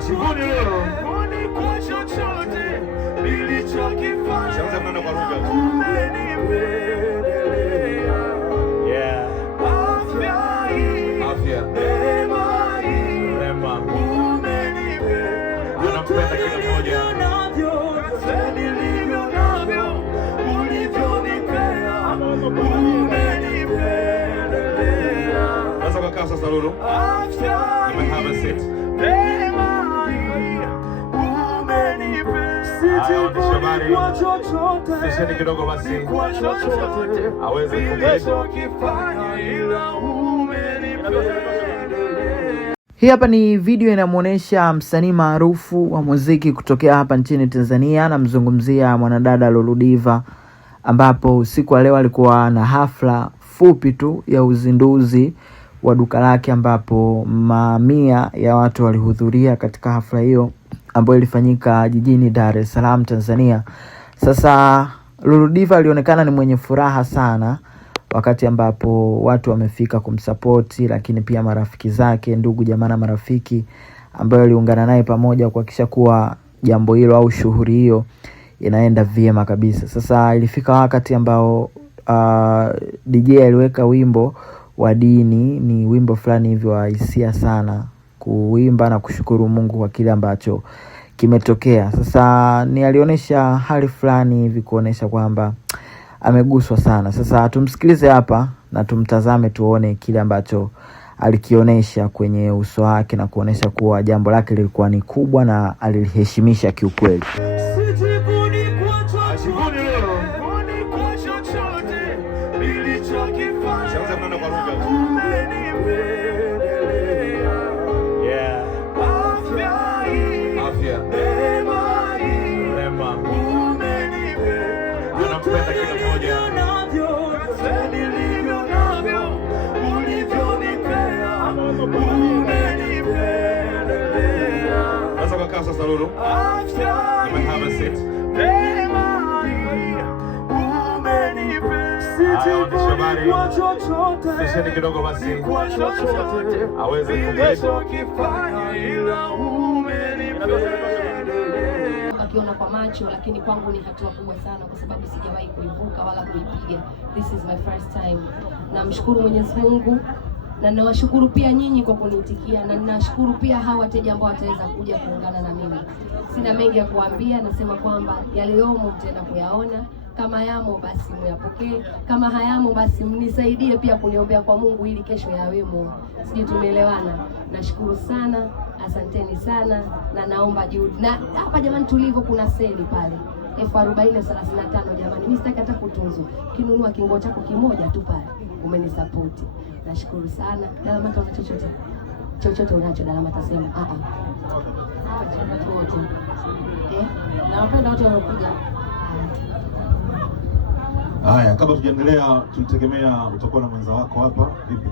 Ashivuni leo kwa chochote nilichokifanya. Sasa mnaenda kwa lugha. Yeah. Afya. Neema. Anapenda kila mmoja. Nilivyo navyo ulivyonipea. Umenipendelea. Sasa kwa sasa Lulu. You may have a seat. Sisheni kidogo basi aweze Hii hapa ni video inamuonesha msanii maarufu wa muziki kutokea hapa nchini Tanzania, namzungumzia mwanadada Lulu Diva, ambapo usiku wa leo alikuwa na hafla fupi tu ya uzinduzi wa duka lake, ambapo mamia ya watu walihudhuria katika hafla hiyo ambayo ilifanyika jijini Dar es Salaam, Tanzania. Sasa Lulu Diva alionekana ni mwenye furaha sana wakati ambapo watu wamefika kumsapoti, lakini pia marafiki zake, ndugu jamaa na marafiki ambao waliungana naye pamoja kuhakikisha kuwa jambo hilo au shughuli hiyo inaenda vyema kabisa. Sasa ilifika wakati ambao DJ aliweka wimbo wa dini, ni wimbo fulani hivyo wa hisia sana, kuimba na kushukuru Mungu kwa kile ambacho kimetokea. Sasa ni alionyesha hali fulani hivi kuonesha kwamba ameguswa sana. Sasa tumsikilize hapa na tumtazame tuone kile ambacho alikionesha kwenye uso wake na kuonesha kuwa jambo lake lilikuwa ni kubwa na aliliheshimisha kiukweli. Anapenda kila mmoja. Nilivyo navyo ulivyonipea. Umenipendelea. Sasa kwa sasa Lulu. You may have a seat. Sisheni kidogo basi aweze akiona kwa macho, lakini kwangu ni hatua kubwa sana kwa sababu sijawahi kuivuka wala kuipiga. This is my first time. Namshukuru Mwenyezi Mungu na nawashukuru pia nyinyi kwa kuniitikia, na ninashukuru pia hawa wateja ambao wataweza kuja kuungana na mimi. Sina mengi ya kuambia, nasema kwamba yaliyomo mtaenda kuyaona. Kama yamo basi muyapokee, kama hayamo basi mnisaidie pia kuniombea kwa Mungu ili kesho yawemo. Sisi tumeelewana. Nashukuru sana, asanteni sana, na naomba juhudi. Na hapa jamani, tulivyo kuna seli pale 4035 jamani. Mimi sitaki hata kutunzwa. Kinunua kingo chako kimoja tu pale, umenisapoti. Nashukuru sana. Dalamata una chochote? Chochote unacho Dalamata sema. Wote. Na wapenda wote wanakuja. Haya, kabla tujaendelea, tulitegemea utakuwa na mwenza wako hapa. Vipi?